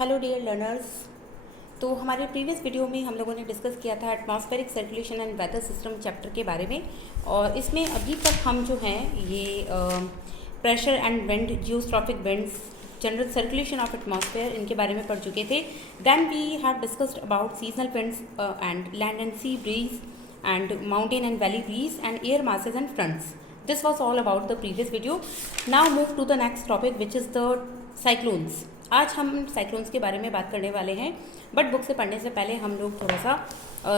Hello dear learners. तो हमारे previous video में हम लोगों ने डिस्कस किया था atmospheric circulation and weather system chapter के बारे में, और इसमें अभी तक हम जो हैं ये pressure and wind, geostrophic winds, general circulation of atmosphere, इनके बारे में पढ़ चुके थे। Then we have discussed about seasonal winds and land and sea breeze and mountain and valley breeze and air masses and fronts. This was all about the previous video. Now move to the next topic, which is the cyclones. आज हम cyclones के बारे में बात करने वाले हैं, but book से पढ़ने से पहले हम लोग थोड़ा सा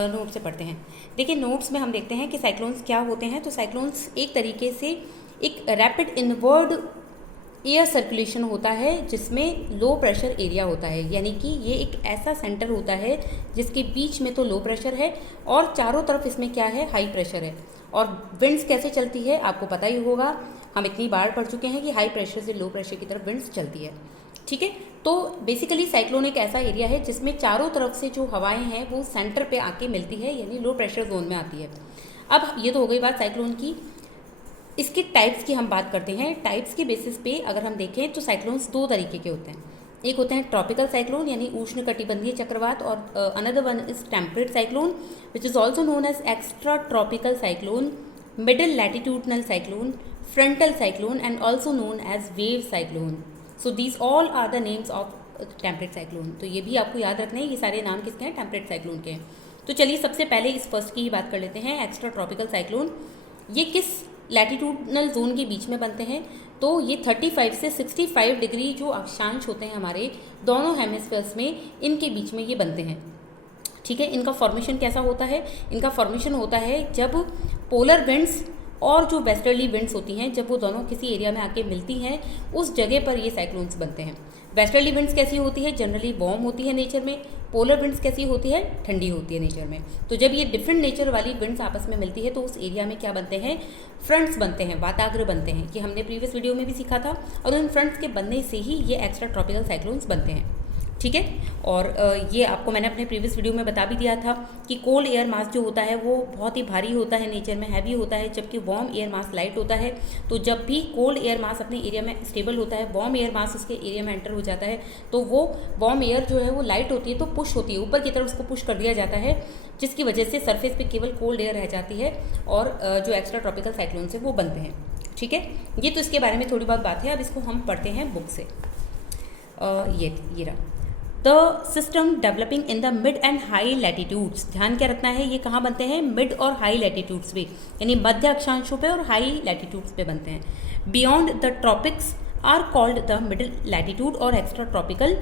नोट से पढ़ते हैं। देखिए, नोट्स में हम देखते हैं कि साइक्लोन्स क्या होते हैं। तो साइक्लोन्स एक तरीके से एक रैपिड इनवर्ड एयर सर्कुलेशन होता है जिसमें लो प्रेशर एरिया होता है, यानी कि ये एक ऐसा सेंटर होता है जिसके बीच में तो लो प्रेशर है और चारों तरफ इसमें क्या है, हाई प्रेशर है। और विंड्स कैसे चलती है आपको पता ही होगा, हम इतनी बार पढ़ चुके हैं कि हाई प्रेशर से लो प्रेशर की तरफ विंड्स चलती है। ठीक है, तो बेसिकली साइक्लोन एक ऐसा एरिया है जिसमें चारों तरफ से जो हवाएं हैं वो सेंटर पे आके मिलती है, यानी लो प्रेशर जोन में आती है। अब ये तो हो गई बात साइक्लोन की। इसके टाइप्स की हम बात करते हैं। टाइप्स के बेसिस पे अगर हम देखें तो साइक्लोन्स दो तरीके के होते हैं। एक होते हैं ट्रॉपिकल साइक्लोन यानी उष्ण कटिबंधीय चक्रवात, और another one is temperate cyclone which is also known as extra tropical cyclone, middle latitudinal cyclone, frontal cyclone and also known as wave cyclone. So these all are the names of temperate cyclone. तो ये भी आपको याद रखना है, ये सारे नाम किसके हैं, टेम्परेट साइक्लोन के हैं। तो चलिए सबसे पहले इस फर्स्ट की ही बात कर लेते हैं, एक्स्ट्रा ट्रॉपिकल साइक्लोन। ये किस लैटिट्यूडनल जोन के बीच में बनते हैं? तो ये 35 से 65 डिग्री जो अक्षांश होते हैं हमारे दोनों हेमिस्फीयर्स में, इनके बीच में ये बनते हैं। ठीक है, इनका फॉर्मेशन कैसा होता है? इनका फॉर्मेशन होता है जब पोलर विंड्स और जो वेस्टर्ली विंड्स होती हैं, जब वो दोनों किसी एरिया में आके मिलती हैं, उस जगह पर ये साइक्लोन्स बनते हैं। वेस्टर्ली विंड्स कैसी होती है? जनरली वार्म होती है नेचर में। पोलर विंड्स कैसी होती है? ठंडी होती है नेचर में। तो जब ये डिफरेंट नेचर वाली विंड्स आपस में मिलती है तो उस एरिया में क्या बनते हैं, फ्रंट्स बनते हैं, वाताग्र बनते हैं, कि हमने प्रीवियस वीडियो में भी सीखा था। और उन फ्रंट्स के बनने से ही ये एक्स्ट्रा ट्रॉपिकल साइक्लोन्स बनते हैं। ठीक है, और ये आपको मैंने अपने प्रीवियस वीडियो में बता भी दिया था कि कोल्ड एयर मास जो होता है वो बहुत ही भारी होता है, नेचर में हैवी होता है, जबकि वार्म एयर मास लाइट होता है। तो जब भी कोल्ड एयर मास अपने एरिया में स्टेबल होता है, वार्म एयर मास उसके एरिया में एंटर हो जाता है, तो वो वार्म एयर जो है वो लाइट होती है, तो पुश होती है ऊपर की तरफ, उसको पुश कर दिया जाता है, जिसकी वजह से सरफेस पे केवल कोल्ड एयर रह जाती है और जो एक्स्ट्रा ट्रॉपिकल साइक्लोन से वो बनते हैं। ठीक है, ये तो इसके बारे में थोड़ी बहुत बात है। अब इसको हम पढ़ते हैं बुक से। ये रहा the system developing in the mid and high latitudes. ध्यान क्या रखना है, ये कहाँ बनते हैं, मिड और हाई लैटिट्यूड्स पे, यानी मध्य अक्षांशों पे और हाई लैटिट्यूड्स पे बनते हैं। Beyond the tropics are called the middle latitude और एक्स्ट्रा ट्रॉपिकल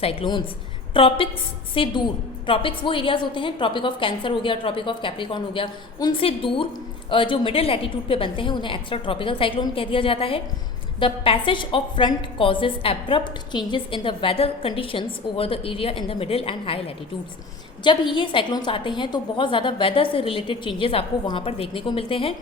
साइक्लोन्स। ट्रॉपिक्स से दूर, ट्रॉपिक्स वो एरियाज होते हैं, ट्रॉपिक ऑफ कैंसर हो गया, ट्रॉपिक ऑफ कैप्रिकॉर्न हो गया, उनसे दूर जो मिडिल लैटिट्यूड पे बनते हैं उन्हें एक्स्ट्रा ट्रॉपिकल साइक्लोन कह दिया जाता है। The passage of front causes abrupt changes in the weather conditions over the area in the middle and high latitudes. जब ये साइक्लोन्स आते हैं तो बहुत ज़्यादा वेदर से रिलेटेड चेंजेस आपको वहाँ पर देखने को मिलते हैं।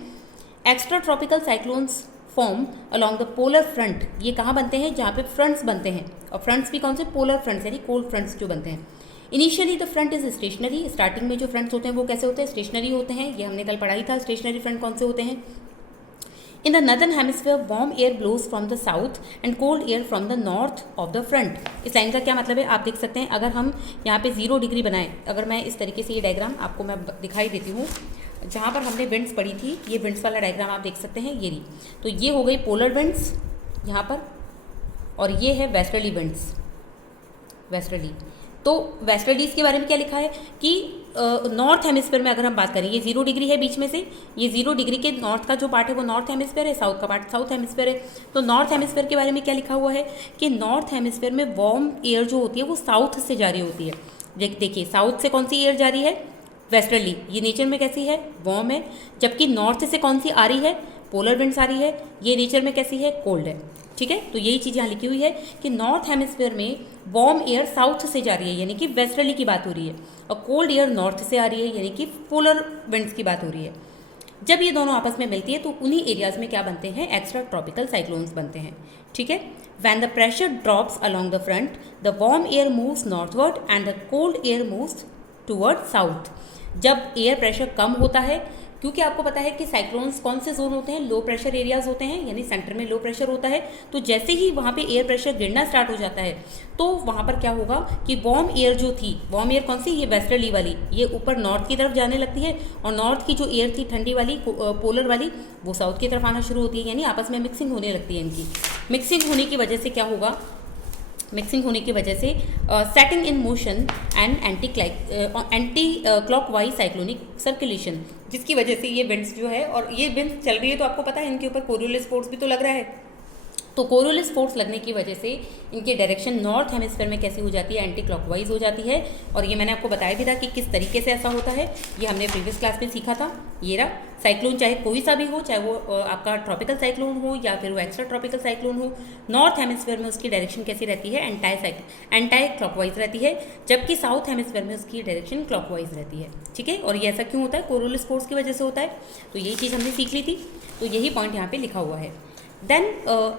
Extra tropical cyclones form along the polar front. ये कहाँ बनते हैं, जहाँ पे फ्रंट्स बनते हैं, और फ्रंट्स भी कौन से, पोलर फ्रंट्स यानी कोल्ड फ्रंट्स जो बनते हैं। Initially the front is stationary. Starting में जो फ्रंट्स होते हैं वो कैसे होते हैं, स्टेशनरी होते हैं। ये हमने कल पढ़ाई था, स्टेशनरी फ्रंट कौन से होते हैं। In the northern hemisphere, warm air blows from the south and cold air from the north of the front. इस लाइन का क्या मतलब है आप देख सकते हैं। अगर हम यहाँ पे 0 डिग्री बनाएं, अगर मैं इस तरीके से ये डायग्राम आपको मैं दिखाई देती हूँ, जहाँ पर हमने विंड्स पढ़ी थी, ये विंड्स वाला डायग्राम आप देख सकते हैं, ये रही। तो ये हो गई पोलर विंड्स यहाँ पर, और ये है वेस्टर्ली विंड्स, वेस्टर्ली। तो वेस्टर्लीज के बारे में क्या लिखा है कि नॉर्थ हेमिस्फीयर में अगर हम बात करें, ये 0 डिग्री है बीच में से, ये 0 डिग्री के नॉर्थ का जो पार्ट है वो नॉर्थ हेमिस्फीयर है, साउथ का पार्ट साउथ हेमिस्फीयर है। तो नॉर्थ हेमिस्फीयर के बारे में क्या लिखा हुआ है कि नॉर्थ हेमिस्फीयर में वार्म एयर जो होती है वो साउथ से जारी होती है। देखिए, साउथ से कौन सी एयर जा रही है, वेस्टर्ली, ये नेचर में कैसी है, वार्म है। जबकि नॉर्थ से कौन सी आ रही है, पोलर विंड्स आ रही है, ये नेचर में कैसी है, कोल्ड है। ठीक है, तो यही चीज़ यहाँ लिखी हुई है कि नॉर्थ हेमिस्फीयर में वार्म एयर साउथ से जा रही है, यानी कि वेस्टर्ली की बात हो रही है, और कोल्ड एयर नॉर्थ से आ रही है, यानी कि पोलर विंड्स की बात हो रही है। जब ये दोनों आपस में मिलती है तो उन्हीं एरियाज में क्या बनते हैं, एक्स्ट्रा ट्रॉपिकल साइक्लोन्स बनते हैं। ठीक है, when the pressure drops along the front, the warm air moves northward and the cold air moves toward south. जब एयर प्रेशर कम होता है क्योंकि आपको पता है कि साइक्लोन्स कौन से जोन होते हैं, लो प्रेशर एरियाज होते हैं, यानी सेंटर में लो प्रेशर होता है। तो जैसे ही वहाँ पे एयर प्रेशर गिरना स्टार्ट हो जाता है तो वहाँ पर क्या होगा कि वार्म एयर जो थी, वार्म एयर कौन सी, ये वेस्टर्ली वाली, ये ऊपर नॉर्थ की तरफ जाने लगती है, और नॉर्थ की जो एयर थी ठंडी वाली पोलर वाली, वो साउथ की तरफ आना शुरू होती है, यानी आपस में मिक्सिंग होने लगती है। इनकी मिक्सिंग होने की वजह से क्या होगा, मिक्सिंग होने की वजह से setting in motion and anti clockwise cyclonic circulation, जिसकी वजह से ये विंड्स जो है, और ये विंड्स चल रही है तो आपको पता है इनके ऊपर कोरियोलिस फोर्स भी तो लग रहा है। तो कोरियोलिस फोर्स लगने की वजह से इनकी डायरेक्शन नॉर्थ हेमिस्फीयर में कैसी हो जाती है, एंटी क्लॉकवाइज हो जाती है। और ये मैंने आपको बताया भी था कि किस तरीके से ऐसा होता है, ये हमने प्रीवियस क्लास में सीखा था। ये रहा साइक्लोन, चाहे कोई सा भी हो, चाहे वो आपका ट्रॉपिकल साइक्लोन हो या फिर वो एक्स्ट्रा ट्रॉपिकल साइक्लोन हो, नॉर्थ हेमिस्फीयर में उसकी डायरेक्शन कैसी रहती है, एंटी क्लॉकवाइज रहती है, जबकि साउथ हेमिस्फीयर में उसकी डायरेक्शन क्लॉकवाइज रहती है। ठीक है, और ये ऐसा क्यों होता है, कोरियोलिस फोर्स की वजह से होता है। तो यही चीज़ हमने सीख ली थी, तो यही पॉइंट यहाँ पे लिखा हुआ है। देन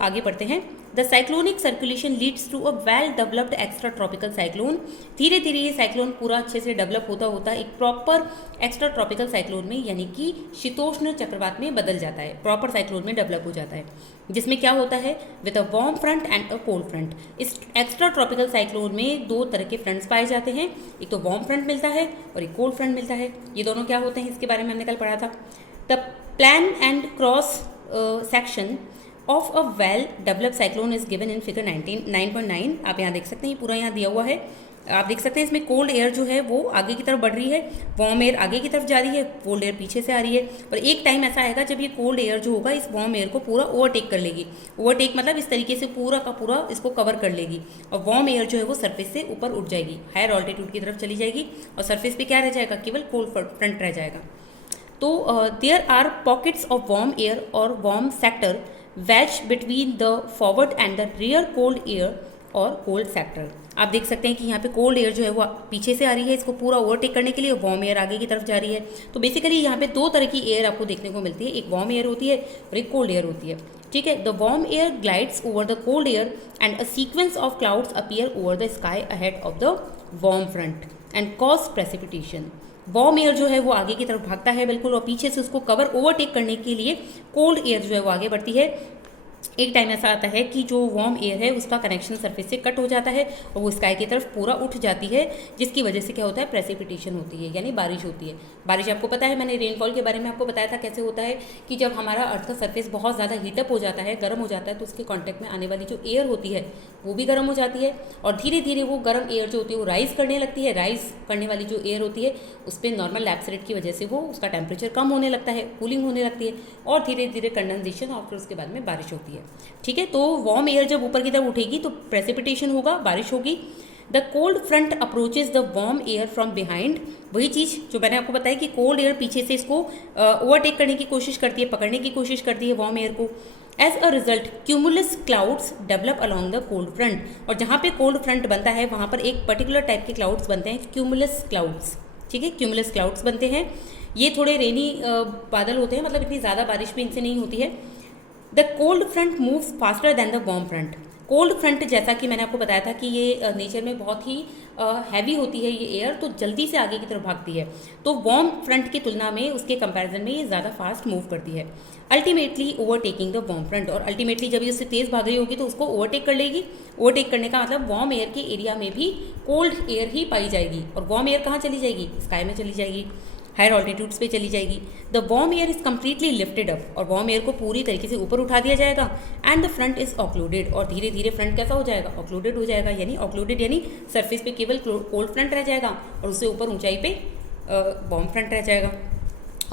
आगे बढ़ते हैं। The cyclonic circulation leads to a well developed extra tropical cyclone. धीरे धीरे ये साइक्लोन पूरा अच्छे से डेवलप होता होता एक प्रॉपर एक्स्ट्रा ट्रॉपिकल साइक्लोन में, यानी कि शीतोष्ण चक्रवात में बदल जाता है, प्रॉपर साइक्लोन में डेवलप हो जाता है, जिसमें क्या होता है, with a warm front end a cold front. इस एक्स्ट्रा ट्रॉपिकल साइक्लोन में दो तरह के फ्रंट्स पाए जाते हैं, एक तो वार्म फ्रंट मिलता है और एक कोल्ड फ्रंट मिलता है। ये दोनों क्या होते हैं, इसके बारे में हमने कल पढ़ा था। The plan and cross section of a well developed cyclone is given in figure 9.9। आप यहाँ देख सकते हैं, पूरा यहाँ दिया हुआ है, आप देख सकते हैं। इसमें कोल्ड एयर जो है वो आगे की तरफ बढ़ रही है, वार्म एयर आगे की तरफ जा रही है, कोल्ड एयर पीछे से आ रही है। और एक टाइम ऐसा आएगा जब ये कोल्ड एयर जो होगा इस वार्म एयर को पूरा ओवरटेक कर लेगी। ओवरटेक मतलब इस तरीके से पूरा का पूरा इसको कवर कर लेगी, और वार्म एयर जो है वो सरफेस से ऊपर उठ जाएगी, हायर ऑल्टीट्यूड की तरफ चली जाएगी, और सरफेस पे क्या रह जाएगा, केवल कोल्ड फ्रंट रह जाएगा। तो there are pockets of warm air और warm sector wedge between the forward and the rear cold air और कोल्ड सेक्टर। आप देख सकते हैं कि यहाँ पे कोल्ड एयर जो है वो पीछे से आ रही है, इसको पूरा ओवरटेक करने के लिए, वार्म एयर आगे की तरफ जा रही है। तो बेसिकली यहाँ पे दो तरह की एयर आपको देखने को मिलती है, एक वार्म एयर होती है और एक कोल्ड एयर होती है। ठीक है, the warm air glides over the cold air and a sequence of clouds appear over the sky ahead of the warm front end cause precipitation. Warm air जो है वो आगे की तरफ भागता है बिल्कुल, और पीछे से उसको कवर ओवरटेक करने के लिए कोल्ड एयर जो है वो आगे बढ़ती है। एक टाइम ऐसा आता है कि जो वार्म एयर है उसका कनेक्शन सरफेस से कट हो जाता है और वो स्काई की तरफ पूरा उठ जाती है, जिसकी वजह से क्या होता है, प्रेसिपिटेशन होती है, यानी बारिश होती है। बारिश आपको पता है, मैंने रेनफॉल के बारे में आपको बताया था कैसे होता है कि जब हमारा अर्थ का सरफेस बहुत ज़्यादा हीटअप हो जाता है, गर्म हो जाता है, तो उसके कॉन्टैक्ट में आने वाली जो एयर होती है वो भी गर्म हो जाती है, और धीरे धीरे वो गर्म एयर जो होती है वो राइज करने लगती है। राइज करने वाली जो एयर होती है उस पर नॉर्मल लैप्स रेट की वजह से वो उसका टेम्परेचर कम होने लगता है, कूलिंग होने लगती है, और धीरे धीरे कंडेंसेशन और फिर उसके बाद में बारिश होती है। ठीक है, तो वार्म एयर जब ऊपर की तरफ उठेगी तो प्रेसिपिटेशन होगा, बारिश होगी। The cold front approaches the warm air from behind. वही चीज़ जो मैंने आपको बताया कि कोल्ड एयर पीछे से इसको ओवरटेक करने की कोशिश करती है, पकड़ने की कोशिश करती है वार्म एयर को। As a result cumulus clouds develop along the cold front. और जहाँ पे कोल्ड फ्रंट बनता है वहाँ पर एक पर्टिकुलर टाइप के क्लाउड्स बनते हैं, क्यूमुलस क्लाउड्स। ठीक है, क्यूमुलस क्लाउड्स बनते हैं। ये थोड़े रेनी बादल होते हैं, मतलब इतनी ज़्यादा बारिश भी इनसे नहीं होती है। The cold front moves faster than the warm front. Cold front, जैसा कि मैंने आपको बताया था कि ये नेचर में बहुत ही हैवी होती है ये एयर, तो जल्दी से आगे की तरफ भागती है। तो वार्म फ्रंट की तुलना में उसके कंपैरिजन में ये ज़्यादा फास्ट मूव करती है, ultimately overtaking the warm front. और अल्टीमेटली जब ये उससे तेज़ भाग रही होगी तो उसको ओवरटेक कर लेगी। ओवरटेक करने का मतलब वार्म एयर के एरिया में भी कोल्ड एयर ही पाई जाएगी, और वार्म एयर कहाँ चली जाएगी, स्काई में चली जाएगी, हायर ऑल्टीट्यूड्स पे चली जाएगी। The warm air is completely lifted up, और वार्म एयर को पूरी तरीके से ऊपर उठा दिया जाएगा। And the front is occluded, और धीरे धीरे फ्रंट कैसा हो जाएगा, ऑक्लूडेड हो जाएगा। यानी ऑक्लूडेड यानी सरफेस पे केवल कोल्ड फ्रंट रह जाएगा और उससे ऊपर ऊंचाई पे वार्म फ्रंट रह जाएगा,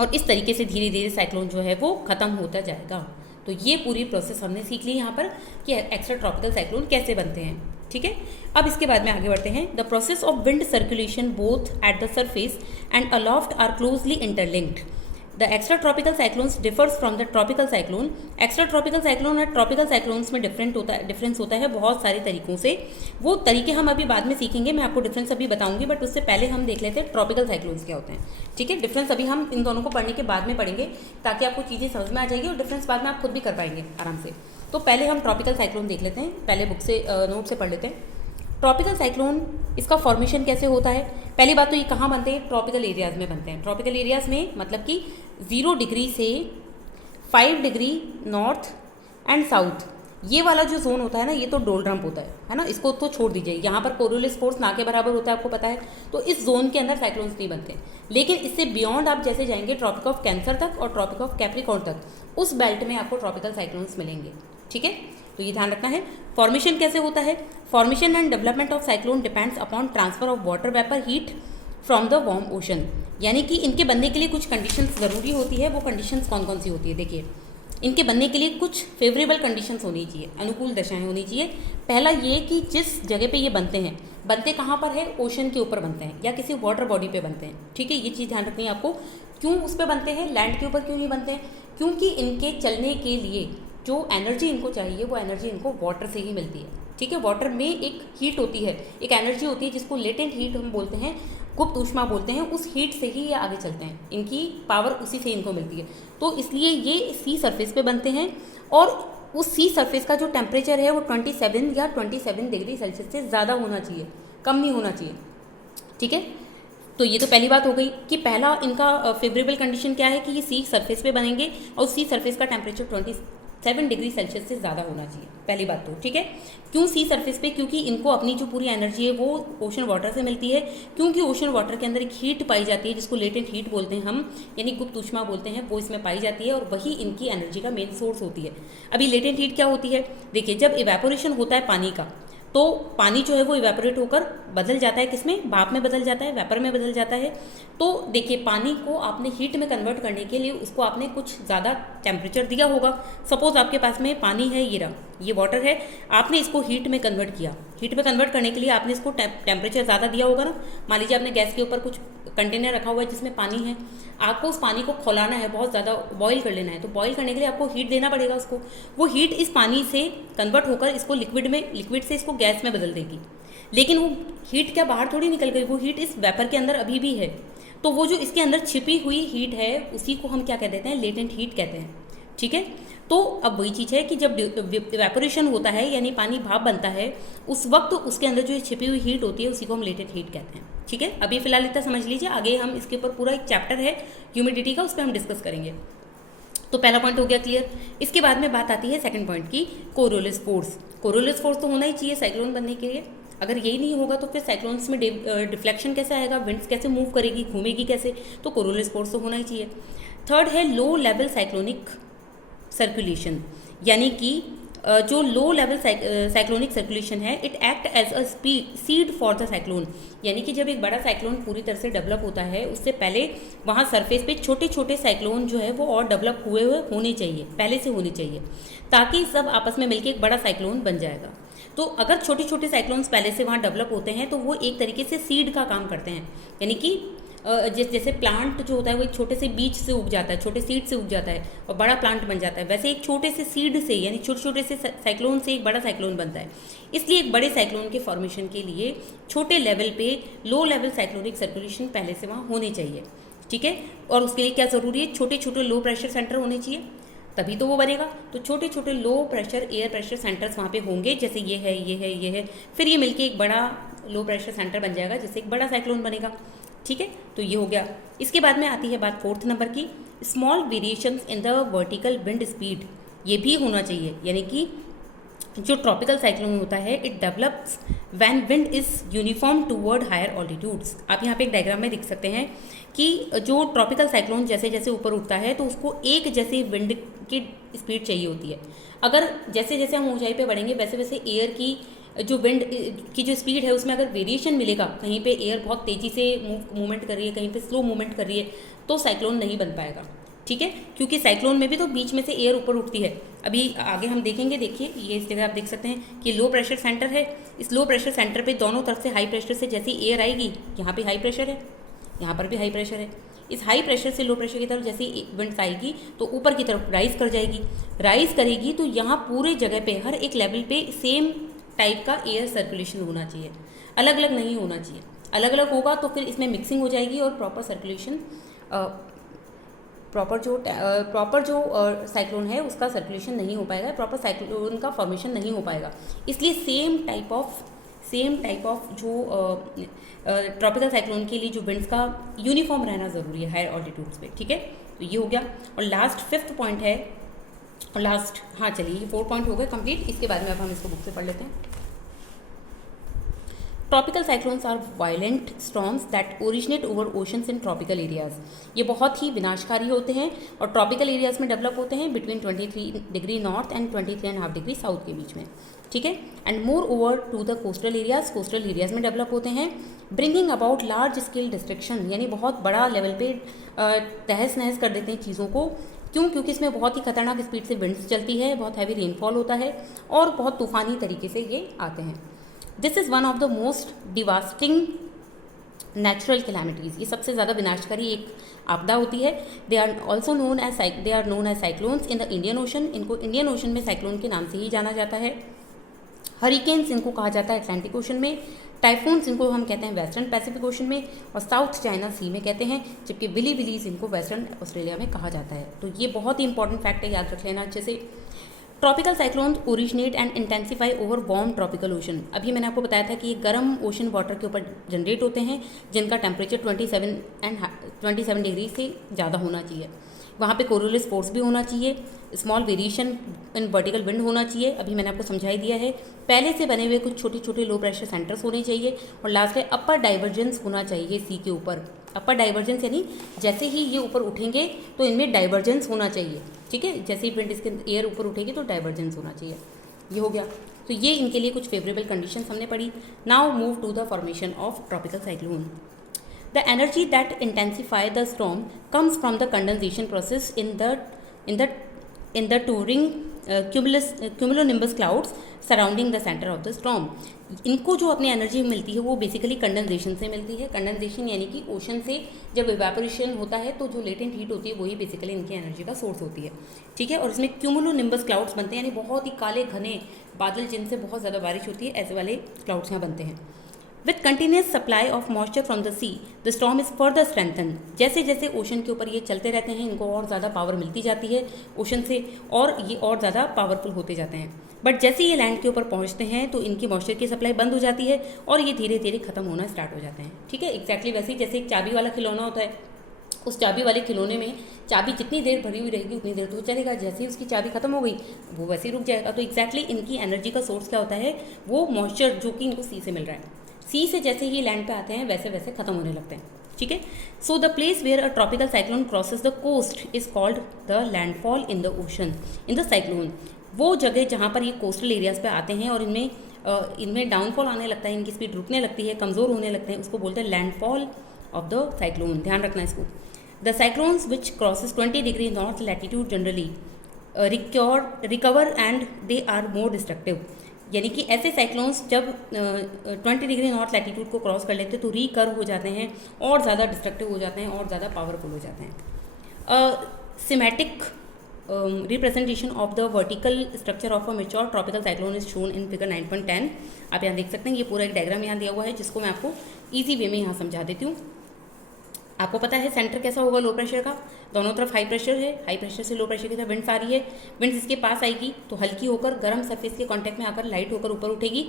और इस तरीके से धीरे धीरे साइक्लोन जो है वो खत्म होता जाएगा। तो ये पूरी प्रोसेस हमने सीख ली यहाँ पर कि एक्स्ट्रा ट्रॉपिकल साइक्लोन कैसे बनते हैं। ठीक है, अब इसके बाद में आगे बढ़ते हैं। The process of wind circulation both at the surface and aloft are closely interlinked. The extra tropical cyclones differs from the tropical cyclone. Extra tropical cyclone और ट्रॉपिकल साइक्लोन्स में डिफरेंस होता है बहुत सारे तरीकों से। वो तरीके हम अभी बाद में सीखेंगे, मैं आपको डिफरेंस अभी बताऊंगी, बट उससे पहले हम देख लेते हैं ट्रॉपिकल साइक्लोन्स क्या होते हैं। ठीक है, डिफरेंस अभी हम इन दोनों को पढ़ने के बाद में पढ़ेंगे, ताकि आपको चीज़ें समझ में आ जाएगी, और डिफरेंस बाद में आप खुद भी कर पाएंगे आराम से। तो पहले हम ट्रॉपिकल साइक्लोन देख लेते हैं, पहले बुक से नोट से पढ़ लेते हैं। ट्रॉपिकल साइक्लोन इसका फॉर्मेशन कैसे होता है? पहली बात तो ये कहाँ बनते हैं? ट्रॉपिकल एरियाज़ में बनते हैं। ट्रॉपिकल एरियाज़ में मतलब कि 0 डिग्री से 5 डिग्री नॉर्थ एंड साउथ, ये वाला जो जोन होता है ना, ये तो डोल्ड्रम होता है ना, इसको तो छोड़ दीजिए। यहाँ पर कोरियोलिस फोर्स ना के बराबर होता है, आपको पता है। तो इस जोन के अंदर साइक्लोन्स नहीं बनते। लेकिन इससे बियॉन्ड आप जैसे जाएंगे ट्रॉपिक ऑफ कैंसर तक और ट्रॉपिक ऑफ कैप्रिकॉर्न तक, उस बेल्ट में आपको ट्रॉपिकल साइक्लोन्स मिलेंगे। ठीक है, तो ये ध्यान रखना है। फॉर्मेशन कैसे होता है? Formation and development of cyclone depends upon transfer of water vapour heat from the warm ocean. यानी कि इनके बनने के लिए कुछ कंडीशंस ज़रूरी होती है। वो कंडीशंस कौन कौन सी होती है? देखिए, इनके बनने के लिए कुछ फेवरेबल कंडीशंस होनी चाहिए, अनुकूल दशाएं होनी चाहिए। पहला ये कि जिस जगह पे ये बनते हैं, बनते कहाँ पर है? ओशन के ऊपर बनते हैं या किसी वाटर बॉडी पे बनते हैं। ठीक है, ये चीज़ ध्यान रखनी है आपको। क्यों उस पर बनते हैं? लैंड के ऊपर क्यों नहीं बनते हैं? क्योंकि इनके चलने के लिए जो एनर्जी इनको चाहिए, वो एनर्जी इनको वाटर से ही मिलती है। ठीक है, वाटर में एक हीट होती है, एक एनर्जी होती है जिसको लेटेंट हीट हम बोलते हैं, गुप्त ऊष्मा बोलते हैं। उस हीट से ही ये आगे चलते हैं, इनकी पावर उसी से इनको मिलती है। तो इसलिए ये सी सरफेस पे बनते हैं और उस सी सरफेस का जो टेम्परेचर है वो 27 या 27 डिग्री सेल्सियस से ज़्यादा होना चाहिए, कम नहीं होना चाहिए। ठीक है, तो ये तो पहली बात हो गई कि पहला इनका फेवरेबल कंडीशन क्या है कि ये सी सरफेस पे बनेंगे और सी सरफेस का टेम्परेचर 27 डिग्री सेल्सियस से ज़्यादा होना चाहिए, पहली बात तो। ठीक है, क्यों सी सरफेस पे? क्योंकि इनको अपनी जो पूरी एनर्जी है वो ओशन वाटर से मिलती है। क्योंकि ओशन वाटर के अंदर एक हीट पाई जाती है जिसको लेटेंट हीट बोलते हैं हम, यानी गुप्त ऊष्मा बोलते हैं, वो इसमें पाई जाती है और वही इनकी एनर्जी का मेन सोर्स होती है। अभी लेटेंट हीट क्या होती है? देखिए, जब इवेपोरेशन होता है पानी का, तो पानी जो है वो इवेपोरेट होकर बदल जाता है किसमें? भाप में बदल जाता है, वेपर में बदल जाता है। तो देखिए, पानी को आपने हीट में कन्वर्ट करने के लिए उसको आपने कुछ ज़्यादा टेम्परेचर दिया होगा। सपोज आपके पास में पानी है, ये रहा, ये वाटर है, आपने इसको हीट में कन्वर्ट किया। हीट में कन्वर्ट करने के लिए आपने इसको टेम्परेचर ज़्यादा दिया होगा ना। मान लीजिए आपने गैस के ऊपर कुछ कंटेनर रखा हुआ है जिसमें पानी है, आपको उस पानी को खौलाना है, बहुत ज़्यादा बॉईल कर लेना है। तो बॉईल करने के लिए आपको हीट देना पड़ेगा उसको। वो हीट इस पानी से कन्वर्ट होकर इसको लिक्विड से इसको गैस में बदल देगी। लेकिन वो हीट क्या बाहर थोड़ी निकल गई, वो हीट इस वेपर के अंदर अभी भी है। तो वो जो इसके अंदर छिपी हुई हीट है उसी को हम क्या कह देते हैं? लेटेंट हीट कहते हैं। ठीक है, तो अब वही चीज़ है कि जब इवेपोरेशन होता है यानी पानी भाप बनता है, उस वक्त उसके अंदर जो छिपी हुई हीट होती है उसी को हम लेटेंट हीट कहते हैं। ठीक है, अभी फिलहाल इतना समझ लीजिए, आगे हम इसके ऊपर पूरा एक चैप्टर है ह्यूमिडिटी का, उस पर हम डिस्कस करेंगे। तो पहला पॉइंट हो गया क्लियर। इसके बाद में बात आती है सेकंड पॉइंट की, कोरियोलिस फोर्स। कोरियोलिस फोर्स तो होना ही चाहिए साइक्लोन बनने के लिए। अगर यही नहीं होगा तो फिर साइक्लोन्स में डिफ्लेक्शन कैसे आएगा? विंड्स कैसे मूव करेगी, घूमेगी कैसे? तो कोरियोलिस फोर्स तो होना ही चाहिए। थर्ड है लो लेवल साइक्लोनिक सर्कुलेशन, यानी कि जो लो लेवल साइक्लोनिक सर्कुलेशन है, it act as a seed for the cyclone. यानी कि जब एक बड़ा साइक्लोन पूरी तरह से डेवलप होता है, उससे पहले वहाँ सरफेस पे छोटे छोटे साइक्लोन जो है वो और डेवलप हुए होने चाहिए, पहले से होने चाहिए, ताकि सब आपस में मिलकर एक बड़ा साइक्लोन बन जाएगा। तो अगर छोटे छोटे साइक्लोन्स पहले से वहाँ डेवलप होते हैं तो वो एक तरीके से सीड का काम करते हैं। यानी कि जैसे प्लांट जो होता है वो एक छोटे से बीज से उग जाता है, छोटे सीड से उग जाता है और बड़ा प्लांट बन जाता है, वैसे एक छोटे से सीड से यानी छोटे छोटे से साइक्लोन से एक बड़ा साइक्लोन बनता है। इसलिए एक बड़े साइक्लोन के फॉर्मेशन के लिए छोटे लेवल पे लो लेवल साइक्लोनिक सर्कुलेशन पहले से वहाँ होने चाहिए। ठीक है, और उसके लिए क्या ज़रूरी है? छोटे छोटे लो प्रेशर सेंटर होने चाहिए, तभी तो वो बनेगा। तो छोटे छोटे low pressure air pressure centres वहाँ पे होंगे, जैसे ये है, ये है, ये है, फिर ये मिलके एक बड़ा लो प्रेशर सेंटर बन जाएगा, जिससे एक बड़ा साइक्लोन बनेगा। ठीक है, तो ये हो गया। इसके बाद में आती है बात फोर्थ नंबर की, small variations in the vertical wind speed. ये भी होना चाहिए, यानी कि जो ट्रॉपिकल साइक्लोन होता है, it develops when wind is uniform toward higher altitudes. आप यहाँ पे एक डायग्राम में देख सकते हैं कि जो ट्रॉपिकल साइक्लोन जैसे जैसे ऊपर उठता है तो उसको एक जैसे विंड की स्पीड चाहिए होती है। अगर जैसे जैसे हम ऊंचाई पे बढ़ेंगे वैसे वैसे एयर की जो विंड की जो स्पीड है उसमें अगर वेरिएशन मिलेगा, कहीं पे एयर बहुत तेज़ी से मूवमेंट कर रही है, कहीं पे स्लो मूवमेंट कर रही है, तो साइक्लोन नहीं बन पाएगा। ठीक है, क्योंकि साइक्लोन में भी तो बीच में से एयर ऊपर उठती है। अभी आगे हम देखेंगे, देखिए ये इस जगह आप देख सकते हैं कि लो प्रेशर सेंटर है। इस लो प्रेशर सेंटर पे दोनों तरफ से हाई प्रेशर से जैसी एयर आएगी, यहाँ पे हाई प्रेशर है, यहाँ पर भी हाई प्रेशर है। इस हाई प्रेशर से लो प्रेशर की तरफ जैसे विंड्स आएगी तो ऊपर की तरफ राइज कर जाएगी। राइज करेगी तो यहाँ पूरे जगह पे हर एक लेवल पे सेम टाइप का एयर सर्कुलेशन होना चाहिए, अलग अलग नहीं होना चाहिए। अलग अलग होगा तो फिर इसमें मिक्सिंग हो जाएगी और प्रॉपर सर्कुलेशन प्रॉपर जो साइक्लोन है उसका सर्कुलेशन नहीं हो पाएगा, प्रॉपर साइक्लोन का फॉर्मेशन नहीं हो पाएगा। इसलिए same type of same type of जो ट्रॉपिकल साइक्लोन के लिए जो विंड्स का यूनिफॉर्म रहना ज़रूरी है हायर ऑल्टीट्यूड्स पे, ठीक है। तो ये हो गया। और लास्ट 5th पॉइंट है, और लास्ट, हाँ चलिए ये 4 पॉइंट हो गए कंप्लीट। इसके बारे में अब हम इसको बुक से पढ़ लेते हैं। Tropical cyclones are violent storms that originate over oceans in tropical areas. ये बहुत ही विनाशकारी होते हैं और ट्रॉपिकल एरियाज में डेवलप होते हैं between 23 degree north and 23.5 degree south के बीच में, ठीक है। And moreover to the coastal areas में डेवलप होते हैं, bringing about large scale destruction, यानी बहुत बड़ा लेवल पे तहस नहस कर देते हैं चीज़ों को। क्यों? क्योंकि इसमें बहुत ही खतरनाक स्पीड से विंड्स चलती है, बहुत हैवी रेनफॉल होता है और बहुत तूफानी तरीके से ये आते हैं। This is one of the most devastating natural calamities. ये सबसे ज़्यादा विनाशकारी एक आपदा होती है। They are known as cyclones in the Indian Ocean. इनको इंडियन ओशन में साइक्लोन के नाम से ही जाना जाता है। हरिकेन्स इनको कहा जाता है अटलांटिक ओशन में, टाइफून्स इनको हम कहते हैं वेस्टर्न पैसिफिक ओशन में, और साउथ चाइना सी में कहते हैं, जबकि विलीज इनको वेस्टर्न ऑस्ट्रेलिया में कहा जाता है। तो ये बहुत ही इंपॉर्टेंट फैक्ट है, याद रख लेना अच्छे से। Tropical cyclone originate and intensify over warm tropical ocean. अभी मैंने आपको बताया था कि ये गर्म ओशन वाटर के ऊपर जनरेट होते हैं, जिनका टेम्परेचर 27 डिग्री से ज़्यादा होना चाहिए। वहाँ पे कोरोलिस फोर्स भी होना चाहिए, small variation in vertical wind होना चाहिए, अभी मैंने आपको समझाई दिया है। पहले से बने हुए कुछ छोटे छोटे लो प्रेशर सेंटर्स होने चाहिए, और लास्ट है अपर डाइवर्जेंस होना चाहिए सी के ऊपर। अपर डाइवर्जेंस यानी जैसे ही ये ऊपर उठेंगे तो इनमें डाइवर्जेंस होना चाहिए, ठीक है। जैसे ही विंड इसके एयर ऊपर उठेगी तो डाइवर्जेंस होना चाहिए। ये हो गया। तो ये इनके लिए कुछ फेवरेबल कंडीशंस हमने पढ़ी। Now move to the formation of tropical cyclone. The energy that intensify the storm comes from the condensation process in the touring cumulonimbus clouds surrounding the center of the storm. इनको जो अपनी energy मिलती है वो basically condensation से मिलती है। Condensation यानी कि ओशन से जब इवेपोरेशन होता है तो जो लेटेंट हीट होती है वही बेसिकली इनकी एनर्जी का सोर्स होती है, ठीक है। और इसमें क्यूमुलोनिम्बस क्लाउड्स बनते हैं, यानी बहुत ही काले घने बादल जिनसे बहुत ज़्यादा बारिश होती है, ऐसे वाले क्लाउड्स यहाँ बनते हैं। With continuous supply of moisture from the see the storm is further strengthen. जैसे जैसे ओशन के ऊपर ये चलते रहते हैं, इनको और ज़्यादा पावर मिलती जाती है ओशन से, और ये और ज़्यादा पावरफुल होते जाते हैं। बट जैसे ये लैंड के ऊपर पहुंचते हैं तो इनकी मॉइस्चर की सप्लाई बंद हो जाती है और ये धीरे धीरे खत्म होना स्टार्ट हो जाते हैं, ठीक है। एग्जैक्टली वैसे ही जैसे एक चाबी वाला खिलौना होता है, उस चाबी वाले खिलौने में चाबी जितनी देर भरी हुई रहेगी उतनी देर तो चलेगा, जैसे ही उसकी चाबी खत्म हो गई वो वैसे ही रुक जाएगा। तो एग्जैक्टली इनकी एनर्जी का सोर्स क्या होता है, वो मॉइस्चर जो कि इनको सी से मिल रहा है। सी से जैसे ही लैंड पे आते हैं वैसे वैसे खत्म होने लगते हैं, ठीक है। So the place where a tropical cyclone crosses the coast is called the landfall in the ocean in the cyclone. वो जगह जहाँ पर ये कोस्टल एरियाज पे आते हैं और इनमें डाउनफॉल आने लगता है, इनकी स्पीड रुकने लगती है, कमज़ोर होने लगते हैं, उसको बोलते हैं लैंडफॉल ऑफ द साइक्लोन। ध्यान रखना इसको। The cyclones which crosses 20 degree north latitude generally recover and they are more destructive. यानी कि ऐसे साइक्लोन्स जब 20 डिग्री नॉर्थ लैटिट्यूड को क्रॉस कर लेते हैं तो रिकर्व हो जाते हैं और ज़्यादा डिस्ट्रक्टिव हो जाते हैं और ज़्यादा पावरफुल हो जाते हैं। Semantic representation of the vertical structure of a mature tropical cyclone is shown in figure 9.10। आप यहाँ देख सकते हैं, ये पूरा एक डायग्राम यहाँ दिया हुआ है जिसको मैं आपको ईजी वे में यहाँ समझा देती हूँ। आपको पता है सेंटर कैसा होगा लो प्रेशर का, दोनों तरफ हाई प्रेशर है, हाई प्रेशर से लो प्रेशर की तरफ विंड्स आ रही है, विंड्स इसके पास आएगी तो हल्की होकर गर्म सरफेस के कांटेक्ट में आकर लाइट होकर ऊपर उठेगी,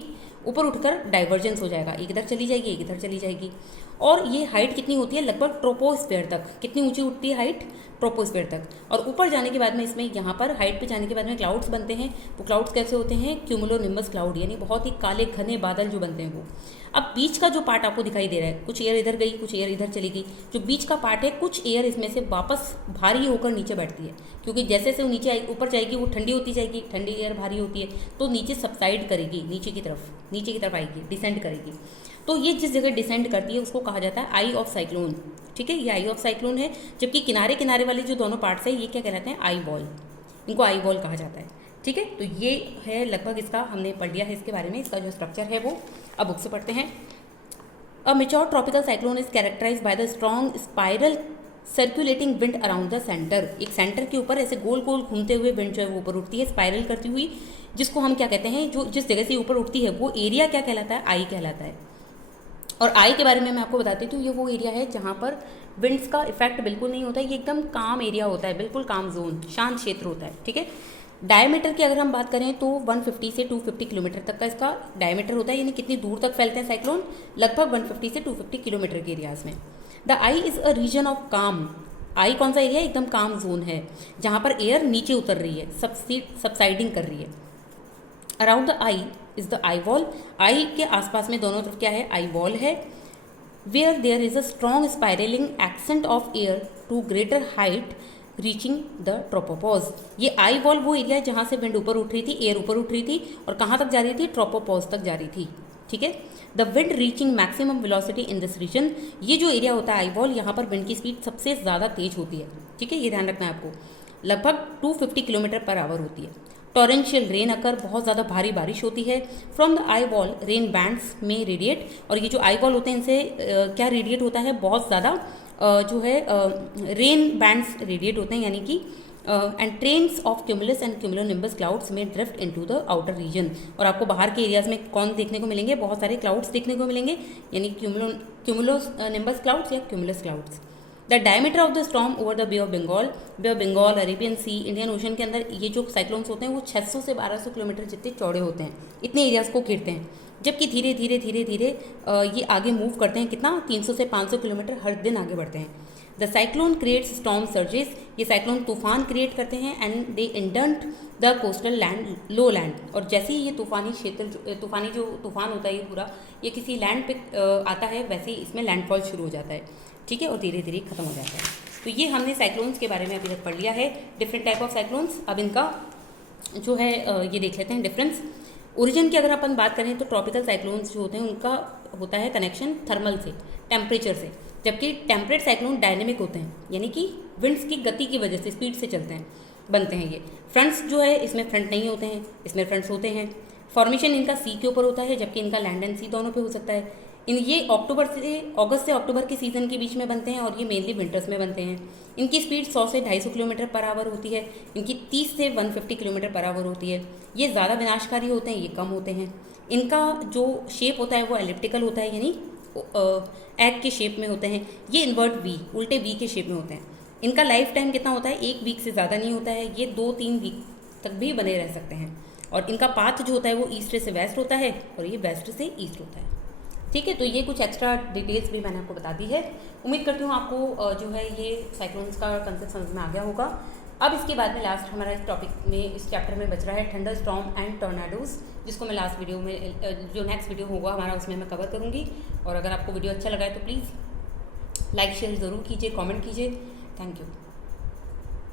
ऊपर उठकर डाइवर्जेंस हो जाएगा, एक इधर चली जाएगी एक इधर चली जाएगी। और ये हाइट कितनी होती है, लगभग ट्रोपोस्फेयर तक। कितनी ऊंची उठती है हाइट, ट्रोपोस्फेयर तक। और ऊपर जाने के बाद में इसमें यहाँ पर हाइट पे जाने के बाद में क्लाउड्स बनते हैं। वो क्लाउड्स कैसे होते हैं, क्यूमुलोनिम्बस क्लाउड, यानी बहुत ही काले घने बादल जो बनते हैं वो। अब बीच का जो पार्ट आपको दिखाई दे रहा है, कुछ एयर इधर गई कुछ एयर इधर चली गई, जो बीच का पार्ट है कुछ एयर इसमें से वापस भारी होकर नीचे बैठती है, क्योंकि जैसे जैसे वो नीचे ऊपर जाएगी वो ठंडी होती जाएगी, ठंडी एयर भारी होती है तो नीचे सबसाइड करेगी, नीचे की तरफ आएगी, डिसेंड करेगी। तो ये जिस जगह डिसेंड करती है उसको कहा जाता है आई ऑफ साइक्लोन, ठीक है। ये आई ऑफ साइक्लोन है, जबकि किनारे किनारे वाले जो दोनों पार्ट्स हैं ये क्या कहलाते हैं, आई वॉल, इनको आई वॉल कहा जाता है, ठीक है। तो ये है लगभग इसका हमने पढ़ लिया है इसके बारे में, इसका जो स्ट्रक्चर है वो अब बुक से पढ़ते हैं। A mature tropical cyclone is characterized by the strong spiral circulating wind around the centre. एक सेंटर के ऊपर ऐसे गोल गोल घूमते हुए विंड जो है वो ऊपर उठती है, स्पाइरल करती हुई, जिसको हम क्या कहते हैं, जो जिस जगह से ऊपर उठती है वो एरिया क्या कहलाता है, आई कहलाता है। और आई के बारे में मैं आपको बताती हूँ, ये वो एरिया है जहाँ पर विंड्स का इफेक्ट बिल्कुल नहीं होता है, ये एकदम काम एरिया होता है, बिल्कुल काम जोन, शांत क्षेत्र होता है, ठीक है। डायमीटर की अगर हम बात करें तो 150 से 250 किलोमीटर तक का इसका डायमीटर होता है, यानी कितनी दूर तक फैलते हैं साइक्लोन, लगभग 150 से 250 किलोमीटर के एरियाज में। The eye is a region of calm. Eye कौन सा एरिया, एकदम काम जोन है, जहाँ पर एयर नीचे उतर रही है, सबसाइडिंग कर रही है। Around the eye is the eye wall. Eye के आसपास में दोनों तरफ क्या है, आई वॉल है। Where there is a strong spiralling ascent of air to greater height reaching the tropopause. ये आई वॉल वो एरिया है जहाँ से विंड ऊपर उठ रही थी, एयर ऊपर उठ रही थी और कहाँ तक जा रही थी, ट्रोपोपॉज तक जा रही थी। ठीक है। The wind reaching maximum velocity in this region. ये जो एरिया होता है आई वॉल, यहाँ पर विंड की स्पीड सबसे ज़्यादा तेज होती है। ठीक है, ये ध्यान रखना है आपको, लगभग 250 किलोमीटर पर आवर होती है। टॉरेंशियल रेन अकर, बहुत ज़्यादा भारी बारिश होती है। From the eye wall rain bands में रेडिएट, और ये जो आई वॉल होते हैं इनसे क्या रेडिएट होता है, बहुत ज़्यादा जो है रेन बैंड्स रेडिएट होते हैं, यानी कि and trains of cumulus and cumulonimbus clouds में drift into the outer region. और आपको बाहर के एरियाज में कौन देखने को मिलेंगे, बहुत सारे क्लाउड्स देखने को मिलेंगे, यानी क्यूमुलोनिम्बस क्लाउड्स या cumulus clouds. The diameter of the storm over the bay of Bengal, Arabian sea, Indian ocean के अंदर ये जो साइक्लोन्स होते हैं वो 600 से 1200 किलोमीटर जितने चौड़े होते हैं, इतने एरियाज़ को घेरते हैं। जबकि धीरे धीरे धीरे धीरे ये आगे मूव करते हैं, कितना, 300 से 500 किलोमीटर हर दिन आगे बढ़ते हैं। The cyclone creates storm surges. ये साइक्लोन तूफान क्रिएट करते हैं and they indent the coastal land, low land. और जैसे ही ये तूफानी क्षेत्र, तूफानी जो तूफान होता है ये पूरा, ये किसी लैंड पे आता है, वैसे ही इसमें लैंडफॉल शुरू हो जाता है। ठीक है, और धीरे धीरे खत्म हो जाता है। तो ये हमने साइक्लोन्स के बारे में अभी तक पढ़ लिया है, डिफरेंट टाइप ऑफ साइक्लोन्स। अब इनका जो है ये देख लेते हैं डिफरेंस। ओरिजिन की अगर अपन बात करें तो ट्रॉपिकल साइक्लोन्स जो होते हैं उनका होता है कनेक्शन थर्मल से, टेम्परेचर से, जबकि टेम्परेट साइक्लोन डायनेमिक होते हैं, यानी कि विंड्स की गति की वजह से, स्पीड से चलते हैं, बनते हैं ये। फ्रंट्स जो है इसमें फ्रंट नहीं होते हैं, इसमें फ्रंट्स होते हैं। फॉर्मेशन इनका सी के ऊपर होता है, जबकि इनका लैंड एंड सी दोनों पे हो सकता है। ये अगस्त से अक्टूबर के सीज़न के बीच में बनते हैं और ये मेनली विंटर्स में बनते हैं। इनकी स्पीड 100 से 250 किलोमीटर पर आवर होती है, इनकी 30 से 150 किलोमीटर पर आवर होती है। ये ज़्यादा विनाशकारी होते हैं, ये कम होते हैं। इनका जो शेप होता है वो एलिप्टिकल होता है, यानी एग के शेप में होते हैं। ये इन्वर्ट वी, उल्टे वी के शेप में होते हैं। इनका लाइफ टाइम कितना होता है, 1 वीक से ज़्यादा नहीं होता है, ये 2-3 वीक तक भी बने रह सकते हैं। और इनका पाथ जो होता है वो ईस्ट से वेस्ट होता है और ये वेस्ट से ईस्ट होता है। ठीक है, तो ये कुछ एक्स्ट्रा डिटेल्स भी मैंने आपको बता दी है। उम्मीद करती हूँ आपको जो है ये साइक्लोन्स का कंसेप्ट समझ में आ गया होगा। अब इसके बाद में लास्ट हमारा इस टॉपिक में, इस चैप्टर में बच रहा है थंडर स्टॉर्म एंड टॉर्नाडोज, जिसको मैं लास्ट वीडियो में, जो नेक्स्ट वीडियो होगा हमारा, उसमें मैं कवर करूँगी। और अगर आपको वीडियो अच्छा लगा है तो प्लीज़ लाइक शेयर ज़रूर कीजिए, कमेंट कीजिए। Thank you.